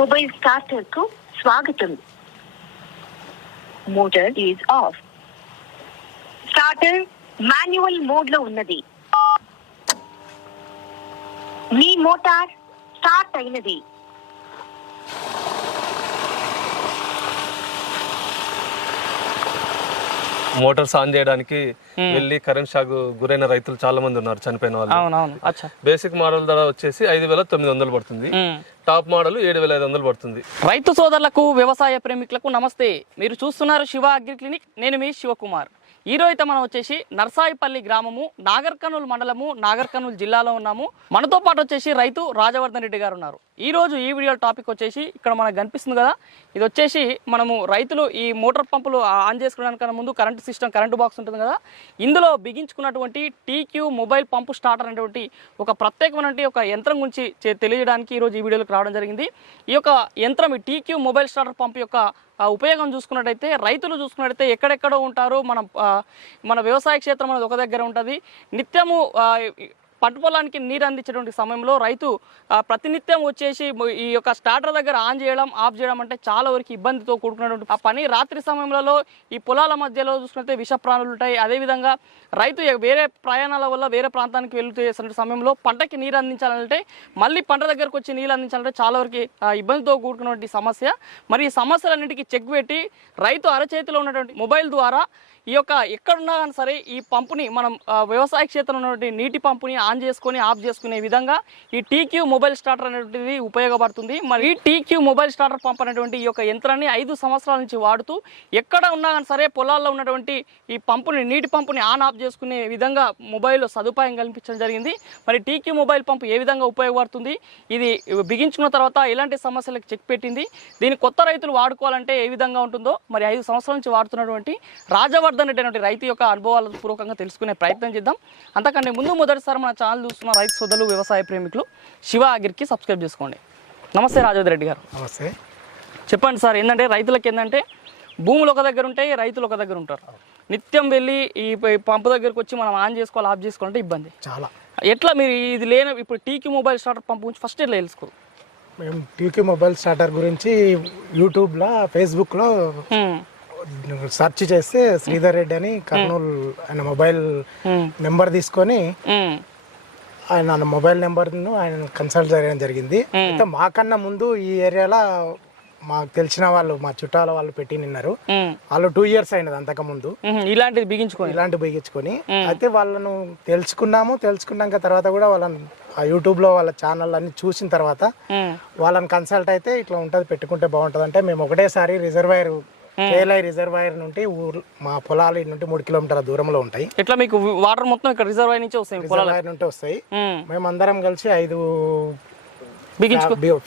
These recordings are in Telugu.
మొబైల్ స్టార్టర్కు స్వాగతం. Motor is off starter manual మోడ్లో ఉన్నది. మీ మోటార్ స్టార్ట్ అయినది. మోటార్స్ ఆన్ చేయడానికి వెళ్ళి కరెంట్ షాక్ గురైన రైతులు చాలా మంది ఉన్నారు చనిపోయిన వాళ్ళు. బేసిక్ మోడల్ ధర వచ్చేసి ఐదు వేల తొమ్మిది వందలు పడుతుంది. టాప్ మోడల్ ఏడు వేల ఐదు వందలు పడుతుంది. రైతు సోదరులకు వ్యవసాయ ప్రేమికులకు నమస్తే. మీరు చూస్తున్నారు శివ అగ్రి క్లినిక్. నేను మీ శివకుమార్. ఈరోజు అయితే మనం వచ్చేసి నర్సాయిపల్లి గ్రామము నాగర్కర్నూలు మండలము నాగర్కర్నూలు జిల్లాలో ఉన్నాము. మనతో పాటు వచ్చేసి రైతు రాజవర్ధన్ రెడ్డి గారు ఉన్నారు. ఈరోజు ఈ వీడియో టాపిక్ వచ్చేసి ఇక్కడ మనకు కనిపిస్తుంది కదా. ఇది వచ్చేసి మనము రైతులు ఈ మోటార్ పంపులు ఆన్ చేసుకోవడానికన్నా ముందు కరెంటు సిస్టమ్ కరెంటు బాక్స్ ఉంటుంది కదా. ఇందులో బిగించుకున్నటువంటి టీక్యూ మొబైల్ పంపు స్టార్టర్ అనేటువంటి ఒక ప్రత్యేకమైనటువంటి ఒక యంత్రం గురించి చే- తెలియజేయడానికి ఈరోజు ఈ వీడియోలోకి రావడం జరిగింది. ఈ యొక్క యంత్రం ఈ టీక్యూ మొబైల్ స్టార్టర్ పంపు యొక్క ఉపయోగం చూసుకున్నట్టయితే రైతులు చూసుకున్నట్టయితే ఎక్కడెక్కడో ఉంటారు. మనం మన వ్యవసాయ క్షేత్రం అనేది ఒక దగ్గర ఉంటుంది. నిత్యము పంట పొలానికి నీరు అందించేటువంటి సమయంలో రైతు ప్రతినిత్యం వచ్చేసి ఈ యొక్క స్టార్టర్ దగ్గర ఆన్ చేయడం ఆఫ్ చేయడం అంటే చాలా వరకు ఇబ్బందితో కూడుకున్నటువంటి ఆ పని. రాత్రి సమయంలో ఈ పొలాల మధ్యలో చూసుకుంటే విష ప్రాణులు ఉంటాయి. అదేవిధంగా రైతు వేరే ప్రయాణాల వల్ల వేరే ప్రాంతానికి వెళ్తూ చేసిన సమయంలో పంటకి నీరు అందించాలంటే మళ్ళీ పంట దగ్గరకు వచ్చి నీళ్ళు అందించాలంటే చాలా వరకు ఇబ్బందితో కూడుకున్నటువంటి సమస్య. మరి ఈ సమస్యలన్నిటికీ చెక్ పెట్టి రైతు అరచేతిలో ఉన్నటువంటి మొబైల్ ద్వారా ఈ యొక్క ఎక్కడున్నా కానీ సరే ఈ పంపుని మనం వ్యవసాయ క్షేత్రంలో ఉన్నటువంటి నీటి పంపుని ఆన్ చేసుకొని ఆఫ్ చేసుకునే విధంగా ఈ టీక్యూ మొబైల్ స్టార్టర్ అనేటువంటిది ఉపయోగపడుతుంది. మరి ఈ టీక్యూ మొబైల్ స్టార్టర్ పంప్ అనేటువంటి ఈ యొక్క యంత్రాన్ని ఐదు సంవత్సరాల నుంచి వాడుతూ ఎక్కడ ఉన్నా కానీ సరే పొలాల్లో ఉన్నటువంటి ఈ పంపుని నీటి పంపుని ఆన్ ఆఫ్ చేసుకునే విధంగా మొబైల్లో సదుపాయం కల్పించడం జరిగింది. మరి టీక్యూ మొబైల్ పంపు ఏ విధంగా ఉపయోగపడుతుంది? ఇది బిగించుకున్న తర్వాత ఎలాంటి సమస్యలకు చెక్ పెట్టింది? దీన్ని కొత్త రైతులు వాడుకోవాలంటే ఏ విధంగా ఉంటుందో మరి ఐదు సంవత్సరాల నుంచి వాడుతున్నటువంటి రాజవర్ధన్ రెడ్డి అనేటువంటి రైతు యొక్క అనుభవాల పూర్వకంగా తెలుసుకునే ప్రయత్నం చేద్దాం. అంతకంటే ముందు మొదటిసారి మన ఛానల్ చూస్తున్న రైతు సోదరులు వ్యవసాయ ప్రేమికులు శివ అగిరికి సబ్స్క్రైబ్ చేసుకోండి. నమస్తే రాజవర్ధన్ రెడ్డి గారు. నమస్తే. చెప్పండి సార్ ఏంటంటే రైతులకు ఏంటంటే భూములు ఒక దగ్గర ఉంటాయి రైతులు ఒక దగ్గర ఉంటారు. నిత్యం వెళ్ళి ఈ పంపు దగ్గరకు వచ్చి మనం ఆన్ చేసుకోవాలి ఆఫ్ చేసుకోవాలంటే ఇబ్బంది. చాలా. ఎట్లా మీరు ఇది లేని ఇప్పుడు టీకి మొబైల్ స్టార్టర్ పంపు గురించి ఫస్ట్ ఎట్లా తెలుసుకోరు మేము టీవీ మొబైల్ స్టార్టర్ గురించి యూట్యూబ్లో ఫేస్బుక్లో సెర్చ్ చేస్తే శ్రీధర్ రెడ్డి అని కర్నూలు ఆయన మొబైల్ నెంబర్ తీసుకొని ఆయన మొబైల్ నెంబర్ను ఆయన కన్సల్ట్ చేయడం జరిగింది. అయితే మాకన్నా ముందు ఈ ఏరియాలో మాకు తెలిసిన వాళ్ళు మా చుట్టాల వాళ్ళు పెట్టి నిన్నారు. వాళ్ళు టూ ఇయర్స్ అయినది అంతకు ముందు. ఇలాంటిది బిగించుకొని. ఇలాంటి బిగించుకొని. అయితే వాళ్ళను తెలుసుకున్నాము. తెలుసుకున్నాక తర్వాత కూడా వాళ్ళని ఆ యూట్యూబ్లో వాళ్ళ ఛానల్ అన్ని చూసిన తర్వాత వాళ్ళని కన్సల్ట్ అయితే ఇట్లా ఉంటుంది పెట్టుకుంటే బాగుంటుంది. అంటే మేము ఒకటేసారి రిజర్వాయర్ కేలై రిజర్వాయర్ నుండి ఊరు మా పొలాల నుండి మూడు కిలోమీటర్ల దూరంలో ఉంటాయి. ఎట్లా మీకు వాటర్ మొత్తం ఇక్కడ రిజర్వాయర్ నుంచి వస్తాయి రిజర్వాయర్ నుండి వస్తాయి. మేమందరం కలిసి ఐదు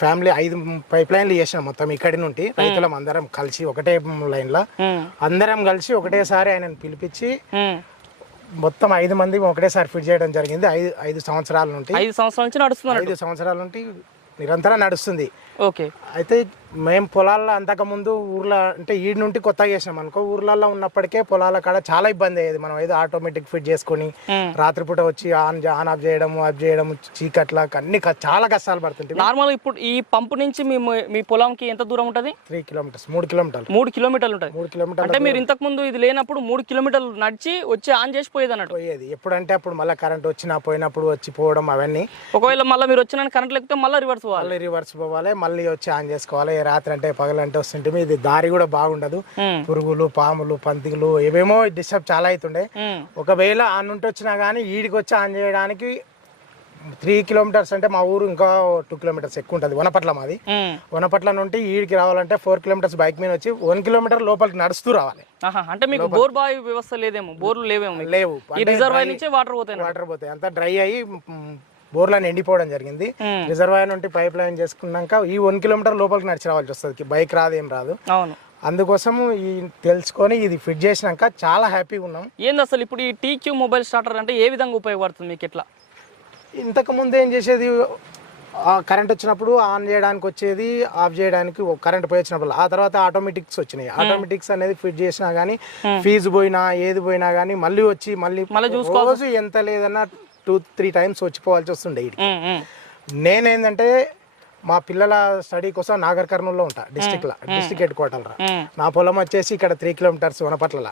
ఫ్యామిలీ ఐదు పైప్ లైన్లు చేసినాం మొత్తం ఇక్కడి నుండి. రైతులం అందరం కలిసి ఒకటే లైన్లో. ఉమ్, అందరం కలిసి ఒకటేసారి ఆయనను పిలిపించి. మొత్తం ఐదు మంది ఒకటేసారి ఫిట్ చేయడం జరిగింది. ఐదు ఐదు సంవత్సరాల నుండి. ఐదు సంవత్సరాల నుంచి నడుస్తున్నారు ఐదు సంవత్సరాల నుండి నిరంతరం నడుస్తుంది. ఓకే. అయితే మేము పొలాల్లో అంతకుముందు ఊర్లో అంటే ఈడు నుండి కొత్తగా చేసినాం అనుకో ఊర్లలో ఉన్నప్పటికే పొలాల కాడ చాలా ఇబ్బంది అయ్యేది. మనం ఏదో ఆటోమేటిక్ ఫిట్ చేసుకొని. రాత్రిపూట వచ్చి ఆన్ ఆన్ ఆఫ్ చేయడం ఆఫ్ చేయడం చీకట్ల అన్ని చాలా కష్టాలు పడుతుంటాయి నార్మల్ ఇప్పుడు ఈ పంపు నుంచి మీ మీ పొలంకి ఎంత దూరం ఉంటుంది? త్రీ కిలోమీటర్స్ మూడు కిలోమీటర్లు. మూడు కిలోమీటర్లు ఉంటుంది. మూడు కిలోమీటర్లు అంటే మీరు ఇంతకు ముందు ఇది లేనప్పుడు మూడు కిలోమీటర్లు నడిచి వచ్చి ఆన్ చేసి పోయేది అన్నట్టు? పోయేది. ఎప్పుడంటే అప్పుడు మళ్ళీ కరెంట్ వచ్చినా పోయినప్పుడు వచ్చి పోవడం అవన్నీ. ఒకవేళ మళ్ళీ మీరు వచ్చిన కరెంట్ లేకపోతే మళ్ళీ రివర్స్ పోవాలి. రివర్స్ పోవాలి మళ్ళీ వచ్చి ఆన్ చేసుకోవాలి రాత్రి అంటే పగలంటే వస్తుంటే ఇది దారి కూడా బాగుండదు. పురుగులు పాములు పందిగులు ఏవేమో డిస్టర్బ్ చాలా అవుతుండే. ఒకవేళ ఆ నుండి వచ్చినా కానీ ఈడికి వచ్చి ఆన్ చేయడానికి త్రీ కిలోమీటర్స్ అంటే మా ఊరు ఇంకా టూ కిలోమీటర్స్ ఎక్కువ ఉంటుంది వనపట్ల మాది. వనపట్ల నుండి ఈడికి రావాలంటే ఫోర్ కిలోమీటర్స్ బైక్ మీద వచ్చి వన్ కిలోమీటర్ లోపలికి నడుస్తూ రావాలి. అంటే మీకు బోర్ బావి వ్యవస్థ లేదేమో బోర్లు లేవేమో. లేవు. ఈ రిజర్వాయర్ నుంచే వాటర్ పోతాయి. వాటర్ పోతాయి. అంతా డ్రై అయ్యి బోర్లను ఎండిపోవడం జరిగింది. రిజర్వాయర్ నుండి పైప్ లైన్ చేసుకున్నాక ఈ వన్ కిలోమీటర్ లోపలికి నడిచి రావాల్సి వస్తుంది. బైక్ రాదు ఏం రాదు. అవును. అందుకోసము ఈ తెలుసుకొని ఇది ఫిట్ చేసినాక చాలా హ్యాపీగా ఉన్నాం. ఏంది అసలు ఇప్పుడు ఈ టీక్యూ మొబైల్ స్టార్టర్ అంటే ఏ విధంగా ఉపయోగపడుతుంది మీకు ఎట్లా? ఇంతకు ముందు ఏం చేసేది? కరెంట్ వచ్చినప్పుడు ఆన్ చేయడానికి వచ్చేది ఆఫ్ చేయడానికి కరెంట్ పోయి వచ్చినప్పుడు ఆ తర్వాత ఆటోమేటిక్స్ వచ్చినాయి. ఆటోమేటిక్స్ అనేది ఫిట్ చేసినా కానీ ఫీజు పోయినా ఏది పోయినా కానీ మళ్ళీ వచ్చి మళ్ళీ మళ్ళీ రోజు ఎంత లేదన్నా టూ త్రీ టైమ్స్ వచ్చిపోవాల్సి వస్తుండే ఉమ్, నేనేందంటే మా పిల్లల స్టడీ కోసం నాగర్ కర్నూలులో ఉంటా డిస్టిక్ లా డిస్టిక్ హెడ్ క్వార్టర్. నా పొలం వచ్చేసి ఇక్కడ త్రీ కిలోమీటర్స్ వనపట్ల.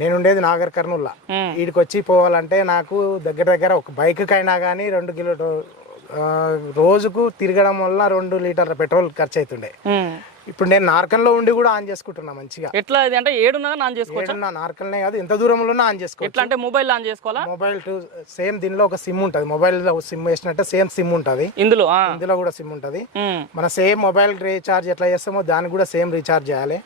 నేను ఉండేది నాగర్ కర్నూల్లో. వీడికి వచ్చి పోవాలంటే నాకు దగ్గర దగ్గర ఒక బైక్ కైనా కానీ రెండు కిలో రోజుకు తిరగడం వల్ల రెండు లీటర్ల పెట్రోల్ ఖర్చు అవుతుండే. ఇప్పుడు నేను నార్కన్లో ఉండి కూడా ఆన్ చేసుకుంటున్నా మంచిగా. ఎట్లా ఇది అంటే ఏడున్నా ఆన్ చేసుకోవచ్చు? ఏడున్నా నార్కన్నే కాదు ఎంత దూరంలో ఆన్ చేసుకోవచ్చు. ఎట్లా అంటే మొబైల్ ఆన్ చేసుకోవాలా? మొబైల్ టు సేమ్ దీనిలో ఒక సిమ్ ఉంటుంది. మొబైల్లో సిమ్ వేసినట్టే సేమ్ సిమ్ ఉంటుంది. ఇందులో. ఇందులో కూడా సిమ్ ఉంటుంది. మన సేమ్ మొబైల్ రీఛార్జ్ ఎట్లా చేస్తామో దానికి కూడా సేమ్ రీఛార్జ్ చేయాలి.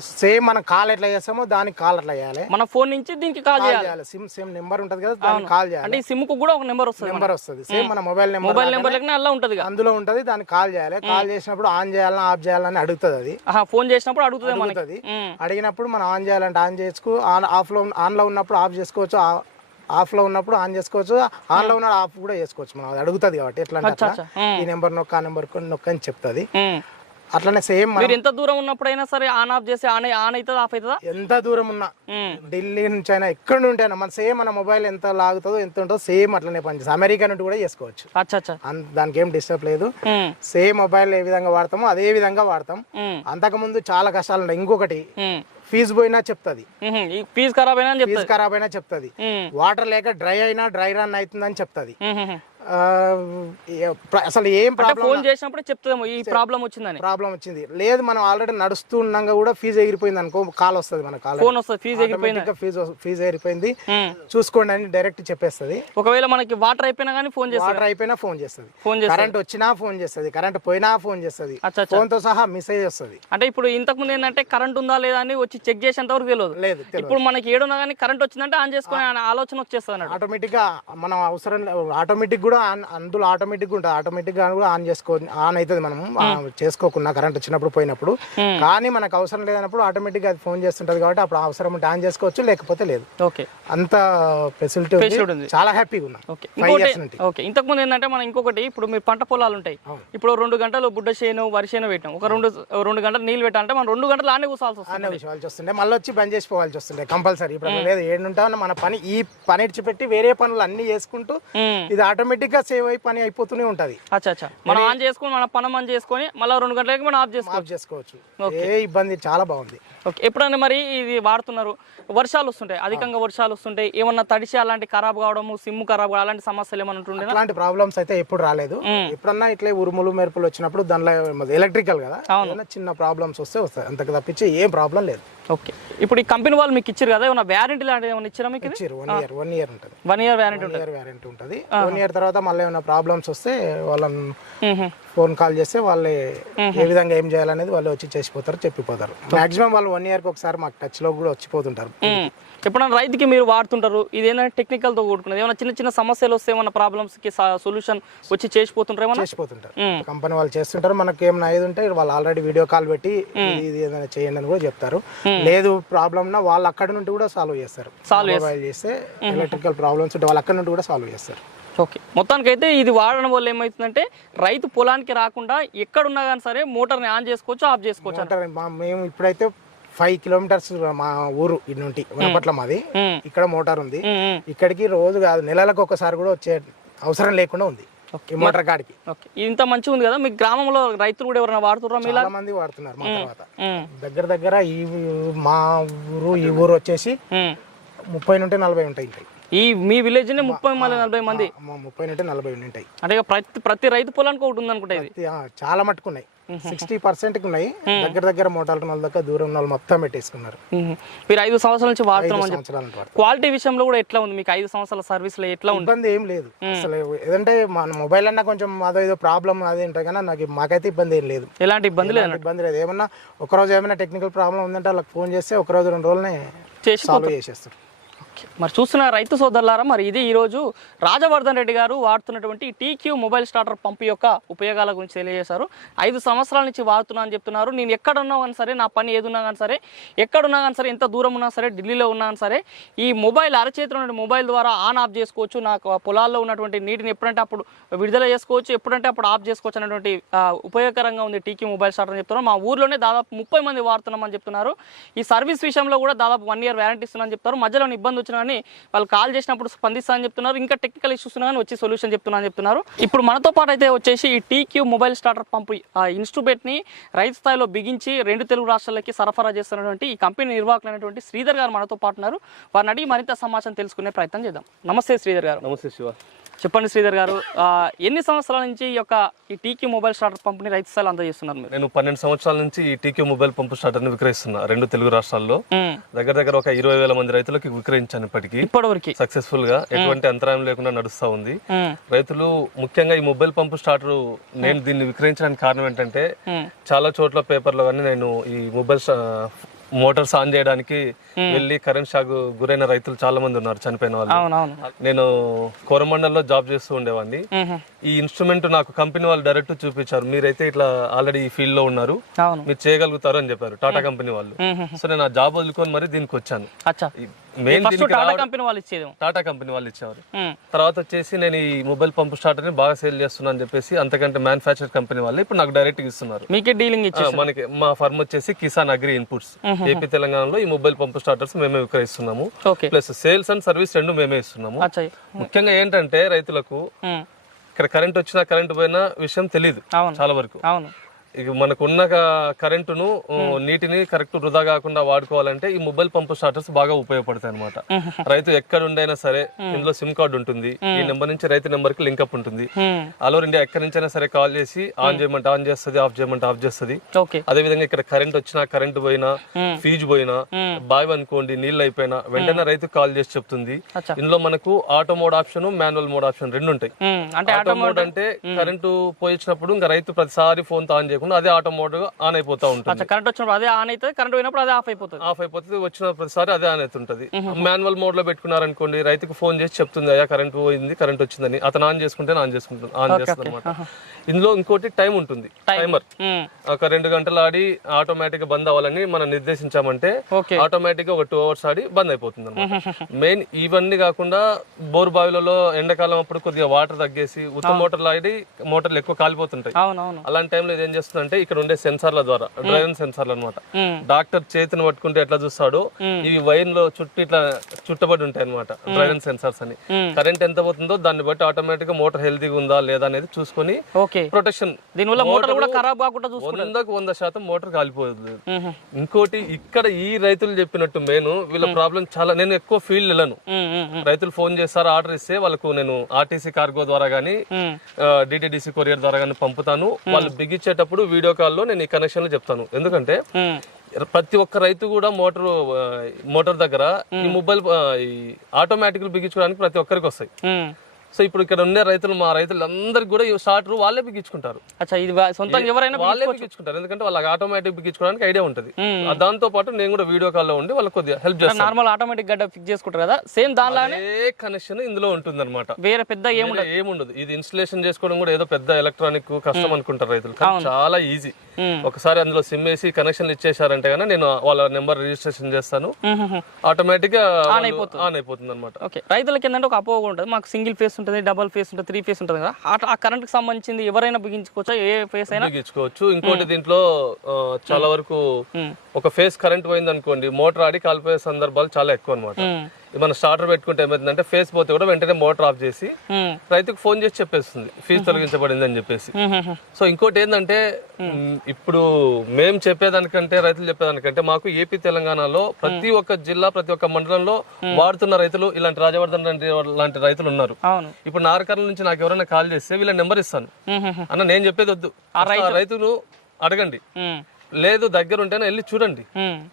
సేమ్ మనం కాల్ ఎట్లా చేస్తామో దానికి కాల్ అట్లా చేయాలి. మన ఫోన్ నుంచి దీనికి కాల్ చేయాలి. సిమ్ సేమ్ నెంబర్ ఉంటుంది కదా దానికి కాల్ చేయాలి. అంటే సిమ్కు కూడా ఒక నెంబర్ వస్తుంది నెంబర్ వస్తుంది. సేమ్ మన మొబైల్ నెంబర్ మొబైల్ నెంబర్ లెక్కనే అలా ఉంటది అందులో ఉంటుంది దానికి కాల్ చేయాలి. కాల్ చేసినప్పుడు ఆన్ చేయాలని ఆఫ్ చేయాలని అడుగుతుంది అది. ఫోన్ చేసినప్పుడు అడుగుతుంది మనకి. అడిగినప్పుడు మనం ఆన్ చేయాలంటే ఆన్ చేసుకో ఆన్ ఆఫ్లో ఆన్లో ఉన్నప్పుడు ఆఫ్ చేసుకోవచ్చు ఆ- ఆఫ్లో ఉన్నప్పుడు ఆన్ చేసుకోవచ్చు ఆన్లో ఉన్న ఆఫ్ కూడా చేసుకోవచ్చు మనం. అది అడుగుతుంది కాబట్టి ఎట్లా అంటే. ఈ నెంబర్ నొక్క ఆ నెంబర్ నొక్క అని చెప్తుంది. అట్లనే సేమ్ మీరు ఎంత దూరం ఉన్నప్పుడైనా సరే ఆన్ ఆఫ్ చేసి ఆన్ ఆన్ అవుతుందా ఆఫ్ అవుతుందా ఎంత దూరం ఉన్నా. ఢిల్లీ నుంచి అయినా ఎక్కడ నుండి అయినా మన సేమ్ మన మొబైల్ ఎంత లాగుతుందో ఎంత ఉంటుందో సేమ్ అట్లనే పనిచేస్తుంది అమెరికా నుండి కూడా చేసుకోవచ్చు. దానికి ఏం డిస్టర్బ్ లేదు. సేమ్ మొబైల్ ఏ విధంగా వాడతామో అదే విధంగా వాడతాం. అంతకుముందు చాలా కష్టాలు ఉన్నాయి ఇంకొకటి. ఫీజు పోయినా చెప్తుంది. ఫీజు ఖరాబ్ అయినా ఫీజు ఖరాబ్ అయినా చెప్తుంది. వాటర్ లేక డ్రై అయినా డ్రై రన్ అవుతుందని చెప్తుంది. అసలు ఏం ఫోన్ చేసినప్పుడే చెప్తుందేమో ఈ ప్రాబ్లం వచ్చిందని. ప్రాబ్లం వచ్చింది. లేదు మనం ఆల్రెడీ నడుస్తూ కూడా ఫీజు ఎగిరిపోయింది అనుకో కాల్ వస్తుంది మన కాల్ ఫోన్ వస్తుంది ఫీజు ఎగిరిపోయింది. ఫీజు ఫీజు ఎగిరిపోయింది. మ్మ్. చూసుకోండి అని డైరెక్ట్ చెప్పేస్తుంది. ఒకవేళ మనకి వాటర్ అయిపోయినా కానీ ఫోన్ చేస్తారు వాటర్ అయిపోయినా ఫోన్ చేస్తుంది. ఫోన్ కరెంట్ వచ్చినా ఫోన్ చేస్తుంది. కరెంట్ పోయినా ఫోన్ చేస్తుంది. ఫోన్తో సహా మెసేజ్ వస్తుంది. అంటే ఇప్పుడు ఇంతకు ముందు ఏంటంటే కరెంట్ ఉందా లేదా అని వచ్చి చెక్ చేసేంత వరకు తెలియదు. లేదు ఇప్పుడు మనకి ఏడున్నా కానీ కరెంట్ వచ్చిందంటే ఆన్ చేసుకునే ఆలోచన వచ్చేస్తుంది ఆటోమేటిక్గా మనం అవసరం ఆటోమేటిక్ కూడా ఆన్- అందులో ఆటోమేటిక్ ఉంటుంది ఆటోమేటిక్గా కూడా ఆన్ చేసుకో ఆన్ అవుతుంది మనం. చేసుకోకుండా కరెంట్ వచ్చినప్పుడు పోయినప్పుడు. కానీ మనకు అవసరం లేదన్నప్పుడు ఆటోమేటిక్గా అది ఫోన్ చేస్తుంటది కాబట్టి అప్పుడు అవసరం ఉంటే ఆన్ చేసుకోవచ్చు లేకపోతే లేదు. ఓకే. అంత ఫెసిలిటీ ఉంది. చాలా హ్యాపీగా ఉన్నా. ఓకే. ఇంతకు ముందు ఏంటంటే మనం ఇంకొకటి ఇప్పుడు మీరు పంట పొలాలు ఉంటాయి. ఇప్పుడు రెండు గంటలు బుడ్డ చేను వరి చేను పెట్టాం ఒక రెండు రెండు గంటలు నీళ్ళు పెట్టాలంటే మనం రెండు గంటలు ఆనే కూర్చోాల్సి వస్తుంది. వస్తుండే. మళ్ళీ వచ్చి బంద్ చేసిపోవాల్సి వస్తుండే. కంపల్సరీ. ఇప్పుడు లేదు. ఏడుంటా మన పని ఈ పని ఇడిచిపెట్టి వేరే పనులు అన్ని చేసుకుంటూ. ఇది ఆటోమేటిక్ గా సేవ్ అయి పని అయిపోతూనే ఉంటది. అచ్చా అచ్చా. మనం ఆన్ చేసుకొని మన పని మనం చేసుకొని మళ్ళీ రెండు గంటలకి మనం ఆఫ్ చేసుకోవాలి ఆఫ్ చేసుకోవచ్చు. ఏ ఇబ్బంది చాలా బాగుంది. ఓకే. ఎప్పుడైనా మరి ఇది వాడుతున్నారు? వర్షాలు వస్తుంటాయి అధికంగా వర్షాలు వస్తుంటాయి. ఏమన్నా తడిసి అలాంటి ఖరాబ్ కావడము సిమ్ ఖరాబ్ కావడం అలాంటి సమస్యలు ఏమైనా ఉంటుండే అలాంటి ప్రాబ్లమ్స్ అయితే ఎప్పుడు రాలేదు. ఎప్పుడన్నా ఇట్లా ఉరుములు మెరుపులు వచ్చినప్పుడు దానిలో ఎలక్ట్రికల్ కదా. చిన్న ప్రాబ్లమ్స్ వస్తే వస్తాయి. అంతకు తప్పించి ఏం ప్రాబ్లం లేదు. ఓకే. ఇప్పుడు ఈ కంపెనీ వాళ్ళు మీకు ఇచ్చారు కదా ఏమైనా వ్యారంటీ లాంటిది ఏమైనా ఇచ్చారా మీకు ఇచ్చారు వన్ ఇయర్ వన్ ఇయర్ ఉంటుంది. One year warranty year warranty ఉంటుంది. వన్ ఇయర్ తర్వాత మళ్ళీ ఏమైనా ప్రాబ్లమ్స్ వస్తే వాళ్ళని ఉంటుంది ఫోన్ కాల్ చేస్తే వాళ్ళే ఏ విధంగా ఏం చేయాలనేది వాళ్ళు వచ్చి చేసిపోతారు చెప్పిపోతారు. మాక్సిమం వాళ్ళు వన్ ఇయర్కి ఒకసారి మాకు టచ్లో కూడా వచ్చిపోతుంటారు. ఎప్పుడైనా రైతుకి మీరు వాడుతుంటారు ఇది ఏంటంటే టెక్నికల్తో కూడుకున్నది? ఏమైనా చిన్న చిన్న సమస్యలు వస్తే ఏమైనా ప్రాబ్లమ్స్కి సొల్యూషన్ వచ్చి చేసిపోతుంటారు ఏమన్నా? చేసిపోతుంటారు. కంపెనీ వాళ్ళు చేస్తుంటారు. మనకి ఏమైనా అయ్యేది ఉంటే వాళ్ళు ఆల్రెడీ వీడియో కాల్ పెట్టి ఇది ఏదైనా చేయండి అని కూడా చెప్తారు. లేదు ప్రాబ్లమ్ నా వాళ్ళు అక్కడ నుండి కూడా సాల్వ్ చేస్తారు. Solve మొబైల్ చేస్తే ఎలక్ట్రికల్ ప్రాబ్లమ్స్ ఉంటే వాళ్ళు అక్కడ నుండి కూడా సాల్వ్ చేస్తారు. ఓకే. మొత్తానికి అయితే ఇది వాడడం వల్ల ఏమవుతుందంటే రైతు పొలానికి రాకుండా ఎక్కడున్నా కానీ సరే మోటార్ని ఆన్ చేసుకోవచ్చు ఆఫ్ చేసుకోవచ్చు మేము ఇప్పుడైతే ఫైవ్ కిలోమీటర్స్ మా ఊరు ఇటు నుండి వనపట్ల మాది. ఇక్కడ మోటార్ ఉంది. ఇక్కడికి రోజు కాదు నెలలకు ఒకసారి కూడా వచ్చే అవసరం లేకుండా ఉంది. ఈ మోటార్ కాడికి. ఓకే. ఇంత మంచిగా ఉంది కదా మీ గ్రామంలో రైతులు కూడా ఎవరైనా వాడుతుర్రా మీలా చాలా మంది వాడుతున్నారు మా తర్వాత. దగ్గర దగ్గర ఈ మా ఊరు ఈ ఊరు వచ్చేసి. ముప్పై నుండి నలభై ఉంటాయి ఈ మీ విలేజ్ నే ముప్పై మంది నలభై మంది? ముప్పై నుండి నలభై ఉంటాయి. అంటే ప్రతి ప్రతి రైతు పొలానికి ఒకటి ఉంది అనుకుంటా ఇది చాలా మట్టుకున్నాయి. సిక్స్టీ పర్సెంట్ ఉన్నాయి. దగ్గర దగ్గర మోటార్ ఉన్న దగ్గర దూరం ఉన్న వాళ్ళు మొత్తం పెట్టేసుకున్నారు. మీరు ఐదు సంవత్సరాల నుంచి వాడుతున్నాం. క్వాలిటీ విషయంలో కూడా ఎట్లా ఉంది? మీకు ఐదు సంవత్సరాల సర్వీస్లో ఎట్లా ఉంది? ఇబ్బంది ఏం లేదు. అసలు ఏదంటే మన మొబైల్ అన్నా కొంచెం అదో ఏదో ప్రాబ్లం అదే ఉంటుంది కానీ నాకు మాకైతే ఇబ్బంది ఏం లేదు. ఎలాంటి ఇబ్బంది లేదు ఇబ్బంది లేదు. ఏమన్నా ఒక రోజు ఏమైనా టెక్నికల్ ప్రాబ్లం ఉందంటే వాళ్ళకి ఫోన్ చేస్తే ఒక రోజు రెండు రోజులనే చేసి సాల్వ్ చేసేస్తారు. మరి చూస్తున్న రైతు సోదరులారా మరి ఇది ఈరోజు రాజవర్ధన్ రెడ్డి గారు వాడుతున్నటువంటి టీక్యూ మొబైల్ స్టార్టర్ పంపు యొక్క ఉపయోగాల గురించి తెలియజేశారు. ఐదు సంవత్సరాల నుంచి వాడుతున్నా అని చెప్తున్నారు. నేను ఎక్కడున్నా కానీ సరే నా పని ఏదున్నా కానీ సరే ఎక్కడున్నా కానీ సరే ఎంత దూరం ఉన్నా సరే ఢిల్లీలో ఉన్నా కానీ సరే ఈ మొబైల్ అరచేతిలో ఉన్న మొబైల్ ద్వారా ఆన్ ఆఫ్ చేసుకోవచ్చు. నాకు పొలాల్లో ఉన్నటువంటి నీటిని ఎప్పుడంటే అప్పుడు విడుదల చేసుకోవచ్చు ఎప్పుడంటే అప్పుడు ఆఫ్ చేసుకోవచ్చు అనేటువంటి ఉపయోగకరంగా ఉంది టీక్యూ మొబైల్ స్టార్టర్ అని చెప్తున్నారు. మా ఊర్లోనే దాదాపు ముప్పై మంది వాడుతున్నామని చెప్తున్నారు. ఈ సర్వీస్ విషయంలో కూడా దాదాపు వన్ ఇయర్ వ్యారంటీ ఇస్తున్నామని చెప్తారు. మధ్యలో ఇబ్బంది వచ్చినా కానీ వాళ్ళు కాల్ చేసినప్పుడు స్పందిస్తా అని చెప్తున్నారు ఇంకా టెక్నికల్ ఇష్యూస్ ఉన్నా కానీ వచ్చి సొల్యూషన్ చెప్తున్నా అని చెప్తున్నారు. ఇప్పుడు మనతో పాటు అయితే వచ్చేసి ఈ టీక్యూ మొబైల్ స్టార్టర్ పంపు ఆ ఇన్స్ట్రుబెట్ని రైతు స్థాయిలో బిగించి రెండు తెలుగు రాష్ట్రాలకి సరఫరా చేస్తున్నటువంటి ఈ కంపెనీ నిర్వాహకులైనటువంటి శ్రీధర్ గారు మనతో పాటు ఉన్నారు. వారిని అడిగి మరింత సమాచారం తెలుసుకునే ప్రయత్నం చేద్దాం. నమస్తే శ్రీధర్ గారు. నమస్తే శివ. చెప్పండి శ్రీధర్ గారు ఎన్ని సంవత్సరాల నుంచి ఈ యొక్క ఈ టీక్యూ మొబైల్ స్టార్టర్ పంపుని రైతు స్థాయిలో అందజేస్తున్నారు మీరు? నేను పన్నెండు సంవత్సరాల నుంచి ఈ టీకే మొబైల్ పంపు స్టార్టర్ని విక్రయిస్తున్నా రెండు తెలుగు రాష్ట్రాల్లో. దగ్గర దగ్గర ఒక ఇరవై వేల మంది రైతులకు విక్రయించాను ఇప్పటికీ. ఇప్పటివరకు? సక్సెస్ఫుల్గా ఎటువంటి అంతరాయం లేకుండా నడుస్తా ఉంది. రైతులు ముఖ్యంగా ఈ మొబైల్ పంపు స్టార్టర్ నేను దీన్ని విక్రయించడానికి కారణం ఏంటంటే. చాలా చోట్ల పేపర్లో కానీ నేను ఈ మొబైల్ మోటార్స్ ఆన్ చేయడానికి వెళ్ళి కరెంట్ షాక్ గురైన రైతులు చాలా మంది ఉన్నారు చనిపోయిన వాళ్ళు. నేను కోరమండల్లో జాబ్ చేస్తూ ఉండేవాడిని. ఈ ఇన్స్ట్రుమెంట్ నాకు కంపెనీ వాళ్ళు డైరెక్ట్ చూపించారు. మీరైతే ఇట్లా ఆల్రెడీ ఈ ఫీల్డ్లో ఉన్నారు మీరు చేయగలుగుతారు అని చెప్పారు టాటా కంపెనీ వాళ్ళు. సో నేను ఆ జాబ్ వదులుకొని మరి దీనికి వచ్చాను. ఫస్ట్ టాటా కంపెనీ వాళ్ళు ఇచ్చేది. టాటా కంపెనీ వాళ్ళు ఇచ్చేవారు. ఉమ్. తర్వాత వచ్చేసి నేను ఈ మొబైల్ పంపు స్టార్టర్ని బాగా సేల్ చేస్తున్నా అని చెప్పేసి అంతకంటే మ్యానుఫ్యాక్చర్ కంపెనీ వాళ్ళు ఇప్పుడు నాకు డైరెక్ట్ ఇస్తున్నారు. మీకే డీలింగ్ మనకి మా ఫర్మ్ వచ్చేసి కిసాన్ అగ్రి ఇన్పుట్స్ ఏపీ తెలంగాణలో ఈ మొబైల్ పంపు స్టార్టర్స్ మేమే విక్రయిస్తున్నాము. ప్లస్ సేల్స్ అండ్ సర్వీస్ రెండు మేమే ఇస్తున్నాము. ముఖ్యంగా ఏంటంటే రైతులకు ఉమ్. ఇక్కడ కరెంట్ వచ్చినా కరెంట్ పోయినా విషయం తెలియదు చాలా వరకు. అవును. ఇక మనకున్న కరెంటును నీటిని కరెక్ట్ వృధా కాకుండా వాడుకోవాలంటే ఈ మొబైల్ పంపు స్టార్టర్స్ బాగా ఉపయోగపడతాయి అనమాట రైతు ఎక్కడ ఉండైనా సరే ఇందులో సిమ్ కార్డు ఉంటుంది. ఈ నెంబర్ నుంచి రైతు నెంబర్కి లింక్ అప్ ఉంటుంది. ఆల్ ఓవర్ ఇండియా ఎక్కడి నుంచైనా సరే కాల్ చేసి ఆన్ చేయమంటే ఆన్ చేస్తుంది ఆఫ్ చేయమంటే ఆఫ్ చేస్తుంది. అదే విధంగా ఇక్కడ కరెంట్ వచ్చినా కరెంట్ పోయినా ఫీజు పోయినా బావి అనుకోండి నీళ్ళు అయిపోయినా వెంటనే రైతు కాల్ చేసి చెప్తుంది. ఇందులో మనకు auto mode option manual mode option రెండు ఉంటాయి ఆటో మోడ్ అంటే కరెంటు పోయించినప్పుడు ఇంకా రైతు ప్రతిసారి ఫోన్తో ఆన్ చేయకుండా అదే ఆటో మోడ్ ఆన్ అయిపోతా ఉంటుంది. కరెంట్ వచ్చినప్పుడు అదే ఆన్ అవుతుంది కరెంట్ పోయినప్పుడు అదే ఆఫ్ అయిపోతుంది. ఆఫ్ అయిపోతుంది వచ్చిన ప్రతిసారి అదే ఆన్ అవుతుంటది. మాన్యువల్ మోడ్లో పెట్టుకున్నారనుకోండి రైతుకు ఫోన్ చేసి చెప్తుంది అయ్యా కరెంట్ పోయింది కరెంట్ వచ్చిందని. అతను ఆన్ చేసుకుంటే ఆన్ చేసుకుంటుంది ఆన్ చేస్తుంది అనమాట ఇందులో ఇంకోటి టైం ఉంటుంది టైమర్. ఒక రెండు గంటలు ఆడి ఆటోమేటిక్గా బంద్ అవ్వాలని మనం నిర్దేశించామంటే ఆటోమేటిక్గా ఒక టూ అవర్స్ ఆడి బంద్ అయిపోతుంది అనమాట మెయిన్ ఇవన్నీ కాకుండా బోర్ బావిలలో ఎండాకాలం అప్పుడు కొద్దిగా వాటర్ తగ్గేసి ఉత్త మోటార్లు ఆడి మోటార్లు ఎక్కువ కాలిపోతుంటాయి. అలాంటి టైంలో ఇది ఏం చేస్తుందంటే ఇక్కడ ఉండే సెన్సార్ల ద్వారా డ్రైవన్ సెన్సార్లు అనమాట. డాక్టర్ చేతిని పట్టుకుంటే ఎట్లా చూస్తాడో? ఇవి వైర్లో చుట్టూ ఇట్లా చుట్టబడి ఉంటాయి అనమాట డ్రైవన్ సెన్సార్స్ అని. కరెంట్ ఎంత పోతుందో దాన్ని బట్టి ఆటోమేటిక్గా మోటార్ హెల్తీగా ఉందా లేదా అనేది చూసుకొని ప్రొటెక్షన్. దీనివల్ల మోటార్ కూడా ఖరాబ్ కాకుండా చూసుకుంటారు వందకు వంద శాతం మోటార్ కాలిపోతుంది. ఇంకోటి ఇక్కడ ఈ రైతులు చెప్పినట్టు నేను వీళ్ళ ప్రాబ్లం చాలా నేను ఎక్కువ ఫీల్డ్ వెళ్ళను. రైతులు ఫోన్ చేస్తారు ఆర్డర్ ఇస్తే వాళ్ళకు నేను ఆర్టీసీ కార్గో ద్వారా ఉమ్. డిటిడిసి కొరియర్ ద్వారా కానీ పంపుతాను. వాళ్ళు బిగించేటప్పుడు వీడియో కాల్లో నేను ఈ కనెక్షన్లు చెప్తాను ఎందుకంటే. ప్రతి ఒక్క రైతు కూడా మోటార్ మోటార్ దగ్గర ఈ మొబైల్ ఈ ఆటోమేటిక్ బిగించుకోవడానికి ప్రతి ఒక్కరికి వస్తాయి. సో ఇప్పుడు ఇక్కడ ఉండే రైతులు మా రైతులు అందరికి కూడా ఈ స్టార్టర్ వాళ్ళే బిగించుకుంటారు. అచ్చా ఇది సొంతంగా ఎవరైనా వాళ్ళే బిగించుకుంటారు. ఎందుకంటే వాళ్ళకి ఆటోమేటిక్ బిగించుకోవడానికి ఐడియా ఉంటుంది. దాంతో పాటు నేను కూడా వీడియో కాల్లో ఉండి వాళ్ళకి కొద్దిగా హెల్ప్ చేస్తాను. నార్మల్ ఆటోమేటిక్ గడ్డ ఫిక్స్ చేసుకుంటారు కదా? సేమ్ దానిలానే ఏ కనెక్షన్ ఇందులో ఉంటుంది అనమాట వేరే పెద్ద ఏం ఏముండదు ఇది ఇన్స్టలేషన్ చేసుకోవడం కూడా ఏదో పెద్ద ఎలక్ట్రానిక్ కష్టం అనుకుంటారు రైతులు. చాలా ఈజీ. ఒకసారి అందులో సిమ్ వేసి కనెక్షన్ ఇచ్చేసారంటే గానీ నేను వాళ్ళ నెంబర్ రిజిస్ట్రేషన్ చేస్తాను. ఆటోమేటిక్గా అయిపోతుంది. ఆన్ అయిపోతుంది. అనమాట ఓకే. రైతులకి ఏంటంటే ఒక అపోహ ఉంటుంది. మాకు సింగిల్ ఫేస్ ఉంటుంది డబల్ ఫేస్ ఉంటుంది త్రీ ఫేస్ ఉంటుంది కదా. ఆ- కరెంట్కి సంబంధించింది ఎవరైనా బిగించుకోవచ్చా? ఏ ఫేస్ అయినా? బిగించుకోవచ్చు. ఇంకోటి దీంట్లో చాలా వరకు. ఒక ఫేస్ కరెంట్ పోయింది అనుకోండి మోటార్ ఆడి కాలిపోయే సందర్భాలు చాలా ఎక్కువ అనమాట. మనం స్టార్టర్ పెట్టుకుంటే ఏమైందంటే ఫేస్ పోతే కూడా వెంటనే మోటార్ ఆఫ్ చేసి. రైతుకు ఫోన్ చేసి చెప్పేస్తుంది. ఫీజు తొలగించబడింది అని చెప్పేసి. సో ఇంకోటి ఏంటంటే ఇప్పుడు మేము చెప్పేదానికంటే రైతులు చెప్పేదానికంటే మాకు ఏపీ తెలంగాణలో ప్రతి ఒక్క జిల్లా ప్రతి ఒక్క మండలంలో వాడుతున్న రైతులు ఇలాంటి రాజవర్ధన్ లాంటి లాంటి రైతులు ఉన్నారు. ఇప్పుడు నారకర్ల నుంచి నాకు ఎవరైనా కాల్ చేస్తే వీళ్ళ నెంబర్ ఇస్తాను. అన్న నేను చెప్పేది వద్దు. రైతును అడగండి. లేదు దగ్గర ఉంటేనే వెళ్ళి చూడండి.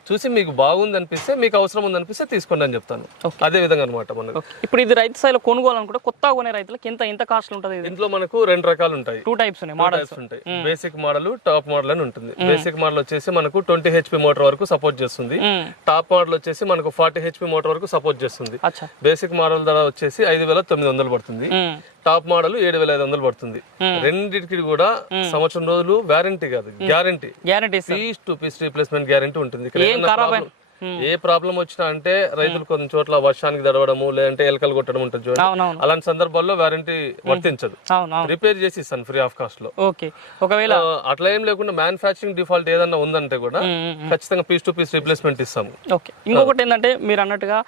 చూసి మీకు బాగుంది అనిపిస్తే మీకు అవసరం ఉంది అనిపిస్తే తీసుకోండి అని చెప్తాను. అదే విధంగా అనమాట మనకు ఇప్పుడు ఇది రైతు స్థాయిలో కొనుగోలనుకుంటే కొత్తగా కొనే రైతులకు ఎంత ఎంత కాస్ట్ ఉంటుంది ఇంట్లో మనకు రెండు రకాలు ఉంటాయి. టూ టైప్స్ మోడల్స్ ఉంటాయి. బేసిక్ మోడల్ టాప్ మోడల్ అని ఉంటుంది. బేసిక్ మోడల్ వచ్చేసి మనకు ట్వంటీ హెచ్పి మోటార్ వరకు సపోర్ట్ చేస్తుంది. టాప్ మోడల్ వచ్చేసి మనకు ఫార్టీ హెచ్పి మోటార్ వరకు సపోర్ట్ చేస్తుంది. బేసిక్ మోడల్ ధర వచ్చేసి ఐదు వేల తొమ్మిది వందలు పడుతుంది. టాప్ మోడల్ ఏడు వేల ఐదు వందలు పడుతుంది. రెండింటికి కూడా సంవత్సరం రోజులు వారంటీ కాదు. Guarantee. Guarantee piece to piece replacement guarantee ఉంటుంది. ఇక్కడ ఏం ప్రాబ్లం వచ్చినా అంటే రైతులు కొన్ని చోట్ల వర్షానికి దడవడము లేదంటే ఎలకలు కొట్టడం ఉంటుంది చూడండి. అలాంటి సందర్భాల్లో వారంటీ వర్తించదు. రిపేర్ చేసి ఇస్తాను ఫ్రీ ఆఫ్ కాస్ట్లో. ఓకే. ఒకవేళ అట్లా ఏం లేకుండా మ్యానుఫాక్చరింగ్ డిఫాల్ట్ ఏదన్నా ఉందంటే కూడా. ఖచ్చితంగా పీస్ టు పీస్ రిప్లేస్మెంట్ ఇస్తాము. ఓకే. ఇంకొకటి ఏంటంటే మీరు అన్నట్టుగా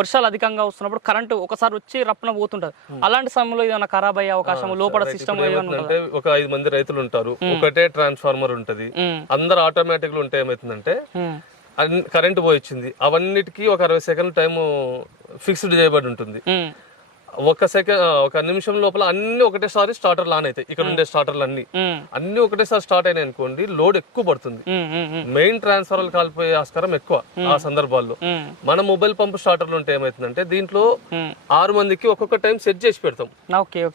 వర్షాలు అధికంగా వస్తున్నప్పుడు కరెంటు ఒకసారి వచ్చి రప్పున పోతుంటది. అలాంటి సమయంలో ఏదైనా ఖరాబ్ అయ్యే అవకాశం లోపల సిస్టమ్ అంటే ఒక ఐదు మంది రైతులు ఉంటారు. ఒకటే ట్రాన్స్ఫార్మర్ ఉంటది. అందరు ఆటోమేటిక్ ఉంటే ఏమవుతుందంటే ఉమ్, కరెంట్ పోయిచ్చింది. అవన్నిటికీ ఒక అరవై సెకండ్ టైం ఫిక్స్డ్ చేయబడి ఉంటుంది. ఒక సెకండ్ ఒక నిమిషం లోపల అన్ని ఒకటేసారి స్టార్టర్ లాన్ అవుతాయి. ఇక్కడ ఉండే స్టార్టర్లు అన్ని అన్ని ఒకటేసారి స్టార్ట్ అయినాయి అనుకోండి లోడ్ ఎక్కువ పడుతుంది. మెయిన్ ట్రాన్స్ఫార్మర్ కాలిపోయే ఆస్కారం ఎక్కువ ఆ సందర్భాల్లో. మన మొబైల్ పంప్ స్టార్టర్లు ఉంటే ఏమవుతుందంటే దీంట్లో. ఆరు మందికి ఒక్కొక్క టైం సెట్ చేసి పెడతాం.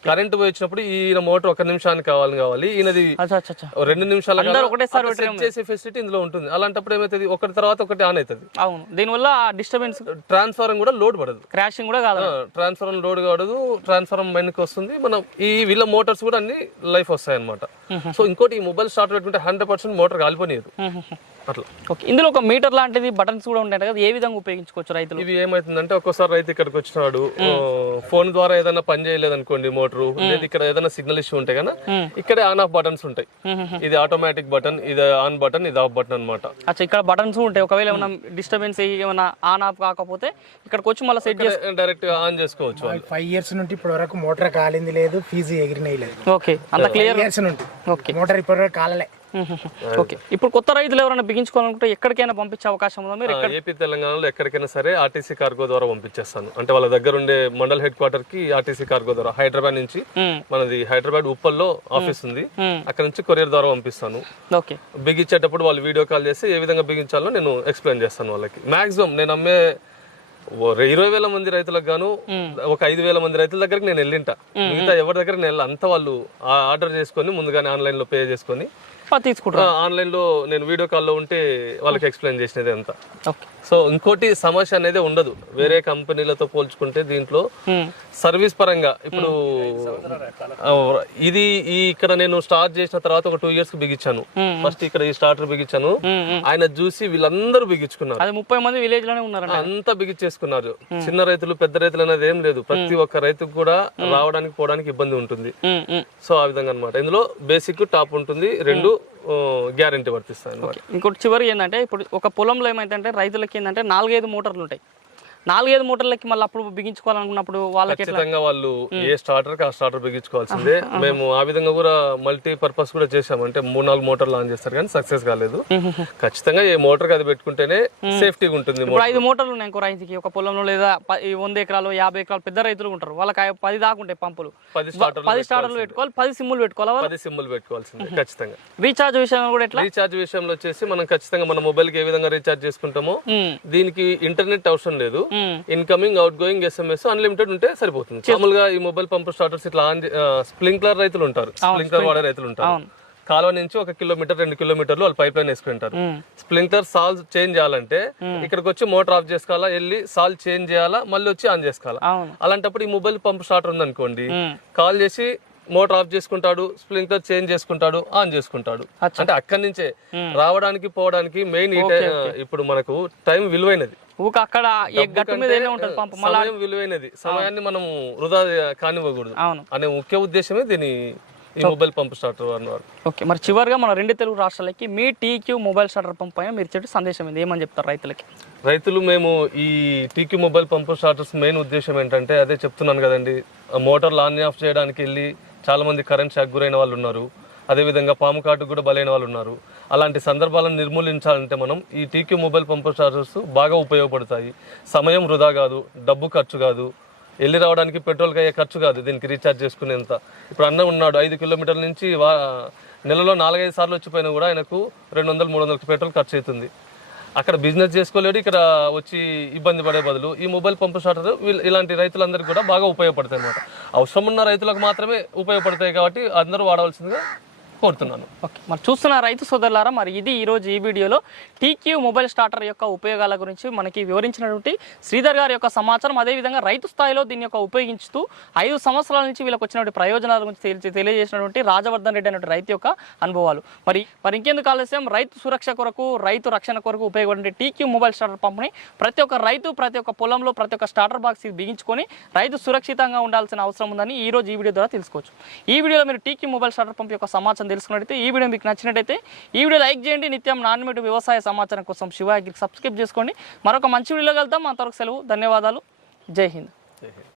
కరెంట్ పోయి వచ్చినప్పుడు ఈయన మోటార్ ఒక నిమిషానికి కావాలని కావాలి ఈయనది రెండు నిమిషాలు సెట్ చేసే ఫెసిలిటీ ఇందులో ఉంటుంది. అలాంటప్పుడు ఏమవుతుంది ఒకటి తర్వాత ఒకటి ఆన్ అవుతుంది. దీనివల్ల డిస్టర్బెన్స్ ట్రాన్స్ఫారం కూడా లోడ్ పడదు. క్రాషింగ్ కూడా కాదు. ట్రాన్స్ఫారం లోడ్ కావడదు ట్రాన్స్ఫారం మైన్కి వస్తుంది. మనం ఈ వీళ్ళ మోటార్స్ కూడా అన్ని లైఫ్ వస్తాయి అనమాట సో ఇంకోటి ఈ మొబైల్ స్టార్ట్ పెట్టుకుంటే హండ్రెడ్ పర్సెంట్ మోటార్ కాలిపోనియదు. అట్లా. ఓకే ఇందులో ఒక మీటర్ లాంటిది బటన్స్ కూడా ఉంటాయి కదా ఏ విధంగా ఉపయోగించుకోవచ్చు రైతులు? ఇవి ఏమైతుందంటే ఒక్కోసారి రైతు ఇక్కడికి వచ్చినాడు ఫోన్ ద్వారా ఏదైనా పని చేయలేదు అనుకోండి మోటార్ లేదు ఇక్కడ ఏదైనా సిగ్నల్ ఇష్యూ ఉంటే కన్నా ఇక్కడే ఆన్ ఆఫ్ బటన్స్ ఉంటాయి. ఇది ఆటోమేటిక్ బటన్ ఇది ఆన్ బటన్ ఇది ఆఫ్ బటన్ అన్నమాట. అచ్చా ఇక్కడ బటన్స్ ఉంటాయి. ఒకవేళ ఏమైనా డిస్టర్బెన్స్ ఏమైనా ఆన్ ఆఫ్ కాకపోతే ఇక్కడికి వచ్చి మళ్ళీ సెట్ చేసి డైరెక్ట్గా ఆన్ చేసుకోవచ్చు ఫైవ్ ఇయర్స్ నుండి ఇప్పటి వరకు మోటార్ కాలింది లేదు ఫీజు ఎగిరినాయి లేదు. ఓకే అంత క్లియర్ ఇయర్స్ నుండి. ఓకే. మోటార్ ఇప్పటి వరకు కాలలే. ఓకే. ఇప్పుడు కొత్త రైతులు ఎవరైనా బిగించుకోవాలనుకుంటే ఎక్కడికైనా పంపించే అవకాశం ఉందా? మీరు ఏపీ తెలంగాణలో ఎక్కడికైనా సరే ఆర్టీసీ కార్గో ద్వారా పంపించేస్తాను. అంటే వాళ్ళ దగ్గర ఉండే మండల్ హెడ్ క్వార్టర్కి ఆర్టీసీ కార్గో ద్వారా హైదరాబాద్ నుంచి. మనది హైదరాబాద్ ఉప్పల్లో ఆఫీస్ ఉంది. అక్కడ నుంచి కొరియర్ ద్వారా పంపిస్తాను. ఓకే. బిగించేటప్పుడు వాళ్ళు వీడియో కాల్ చేసి ఏ విధంగా బిగించాలో నేను ఎక్స్ప్లెయిన్ చేస్తాను వాళ్ళకి. మాక్సిమం నేను అమ్మే ఇరవై వేల మంది రైతులకు గాను ఒక ఐదు వేల మంది రైతుల దగ్గరికి నేను వెళ్ళింట. మిగతా ఎవరి దగ్గర నేను వెళ్ళా అంతా వాళ్ళు ఆర్డర్ చేసుకొని ముందుగానే ఆన్లైన్లో పే చేసుకొని తీసుకుంటారు ఆన్లైన్లో నేను వీడియో కాల్లో ఉంటే వాళ్ళకి ఎక్స్ప్లెయిన్ చేసినది అంతా. సో ఇంకోటి సమస్య అనేది ఉండదు. వేరే కంపెనీలతో పోల్చుకుంటే దీంట్లో. సర్వీస్ పరంగా ఇప్పుడు ఇది ఈ ఇక్కడ నేను స్టార్ట్ చేసిన తర్వాత ఒక టూ ఇయర్స్కి బిగించాను ఫస్ట్ ఇక్కడ ఈ స్టార్టర్ బిగించాను. ఆయన చూసి వీళ్ళందరూ బిగించుకున్నారు. అది ముప్పై మంది విలేజ్లోనే ఉన్నారంట. అంతా బిగించేసుకున్నారు. చిన్న రైతులు పెద్ద రైతులు అనేది ఏం లేదు. ప్రతి ఒక్క రైతుకు కూడా రావడానికి పోవడానికి ఇబ్బంది ఉంటుంది. సో ఆ విధంగా అన్నమాట. ఇందులో బేసిక్ టాప్ ఉంటుంది. రెండు గ్యారంటీ వర్తిస్తాయి ఇంకోటి చివరి ఏంటంటే ఇప్పుడు ఒక పొలంలో ఏమైందంటే రైతులకి ఏంటంటే నాలుగైదు మోటార్లు ఉంటాయి. నాలుగైదు మోటార్లకి మళ్ళీ అప్పుడు బిగించుకోవాలనుకున్నప్పుడు వాళ్ళకి ఖచ్చితంగా వాళ్ళు ఏ స్టార్టర్కి ఆ స్టార్టర్ బిగించుకోవాల్సిందే. మేము ఆ విధంగా కూడా మల్టీ పర్పస్ కూడా చేసాము అంటే మూడు నాలుగు మోటార్లు ఆన్ చేస్తారు కానీ సక్సెస్ కాలేదు. ఖచ్చితంగా ఏ మోటార్ అది పెట్టుకుంటేనే సేఫ్టీగా ఉంటుంది ఐదు మోటార్లు ఉన్నాయి ఇంకో రైతుకి. ఒక పొలంలో లేదా వంద ఎకరాలు యాభై ఎకరాలు పెద్ద రైతులు ఉంటారు. వాళ్ళకి పది దాకా ఉంటాయి పంపులు. పది స్టార్టర్లు పది స్టార్టర్లు పెట్టుకోవాలి పది సిమ్ములు పెట్టుకోవాలి పది సిమ్ములు పెట్టుకోవాల్సిందే ఖచ్చితంగా. రీఛార్జ్ విషయంలో కూడా ఎట్లా? రీఛార్జ్ విషయంలో వచ్చేసి మనం ఖచ్చితంగా మన మొబైల్కి ఏ విధంగా రీఛార్జ్ చేసుకుంటామో. దీనికి ఇంటర్నెట్ అవసరం లేదు. Incoming outgoing SMS unlimited ఉంటే సరిపోతుంది. మామూలుగా ఈ మొబైల్ పంప్ స్టార్టర్స్ ఇట్లా స్ప్రింక్లర్ రైతులు ఉంటారు. స్ప్రింక్లర్ వాడే రైతులు ఉంటారు. కాలువ నుంచి ఒక కిలోమీటర్ రెండు కిలోమీటర్లు వాళ్ళు పైప్ లైన్ వేసుకుంటారు. మ్మ్. స్ప్రింక్లర్ సాల్ చేంజ్ చేయాలంటే ఇక్కడికి వచ్చి మోటార్ ఆఫ్ చేసుకోవాలా వెళ్ళి సాల్ చేంజ్ చేయాలా మళ్ళీ వచ్చి ఆన్ చేసుకోవాలా? అలాంటప్పుడు ఈ మొబైల్ పంప్ స్టార్టర్ ఉందనుకోండి మ్మ్. కాల్ చేసి మోటార్ ఆఫ్ చేసుకుంటాడు స్ప్రింక్లర్ చేంజ్ చేసుకుంటాడు ఆన్ చేసుకుంటాడు. అంటే అక్కడి నుంచే రావడానికి పోవడానికి మెయిన్ ఇప్పుడు మనకు టైం విలువైనది. ఊక అక్కడ ఏ గట్టు మీద వెళ్ళే ఉంటుంది పంపు. సమయం విలువైనది. సమయాన్ని మనం వృధా కానివ్వకూడదు. అవును. అనే ముఖ్య ఉద్దేశమే దీని ఈ మొబైల్ పంప్ స్టార్టర్ అన్నవారు ఓకే మరి చివరిగా మన రెండు తెలుగు రాష్ట్రాలకి మీ టీక్యూ మొబైల్ స్టార్టర్ పంప్ పైన మీరు చెట్టు సందేశం ఏంది? ఏమని చెప్తారు రైతులకి? రైతులు మేము ఈ TQ mobile pump starters main ఉద్దేశం ఏంటంటే అదే చెప్తున్నాను కదండి. మోటార్లు ఆన్ ఆఫ్ చేయడానికి వెళ్ళి చాలా మంది కరెంట్ షాక్ గురైన వాళ్ళు ఉన్నారు. అదేవిధంగా పాము కాటుకు కూడా బలైన వాళ్ళు ఉన్నారు. అలాంటి సందర్భాలను నిర్మూలించాలంటే మనం ఈ టీక్యూ మొబైల్ పంపు స్టార్టర్స్ బాగా ఉపయోగపడతాయి. సమయం వృధా కాదు డబ్బు ఖర్చు కాదు. వెళ్ళి రావడానికి పెట్రోల్కి అయ్యే ఖర్చు కాదు దీనికి రీఛార్జ్ చేసుకునేంత. ఇప్పుడు అన్న ఉన్నాడు ఐదు కిలోమీటర్ల నుంచి వా నెలలో నాలుగైదు సార్లు వచ్చిపోయినా కూడా ఆయనకు రెండు వందలు మూడు వందలకి పెట్రోల్ ఖర్చు అవుతుంది. అక్కడ బిజినెస్ చేసుకోలేడు ఇక్కడ వచ్చి ఇబ్బంది పడే బదులు ఈ మొబైల్ పంపు షాటర్ వీళ్ళ- ఇలాంటి రైతులందరికీ కూడా బాగా ఉపయోగపడతాయి అనమాట అవసరం ఉన్న రైతులకు మాత్రమే ఉపయోగపడతాయి కాబట్టి అందరూ వాడవలసిందిగా కోరుతున్నాను. ఓకే. మరి చూస్తున్న రైతు సోదరులారా మరి ఇది ఈరోజు ఈ వీడియోలో టీక్యూ మొబైల్ స్టార్టర్ యొక్క ఉపయోగాల గురించి మనకి వివరించినటువంటి శ్రీధర్ గారి యొక్క సమాచారం. అదేవిధంగా రైతు స్థాయిలో దీని యొక్క ఉపయోగించుతూ ఐదు సంవత్సరాల నుంచి వీళ్ళకి వచ్చినటువంటి ప్రయోజనాల గురించి తెలియ- తెలియజేసినటువంటి రాజవర్ధన్ రెడ్డి అనేటువంటి రైతు యొక్క అనుభవాలు. మరి మరి ఇంకెందుకు ఆలస్యం? రైతు సురక్ష కొరకు రైతు రక్షణ కొరకు ఉపయోగపడే టీక్యూ మొబైల్ స్టార్టర్ పంపిణీ ప్రతి ఒక్క రైతు ప్రతి ఒక్క పొలంలో ప్రతి ఒక్క స్టార్టర్ బాక్స్ బిగించుకొని రైతు సురక్షితంగా ఉండాల్సిన అవసరం ఉందని ఈ రోజు ఈ వీడియో ద్వారా తెలుసుకోవచ్చు. ఈ వీడియోలో మీరు టీక్యూ మొబైల్ స్టార్టర్ పంప్ యొక్క సమాచారం తెలుసుకున్నట్టయితే ఈ వీడియో మీకు నచ్చినట్టయితే ఈ వీడియో లైక్ చేయండి. నిత్యం నాణ్యమైన వ్యవసాయ సమాచారం కోసం శివాగిరికి సబ్స్క్రైబ్ చేసుకోండి. మరొక మంచి వీడియోలో వెళ్తాం అంతవరకు సెలవు ధన్యవాదాలు. జై హింద్. జై హింద్.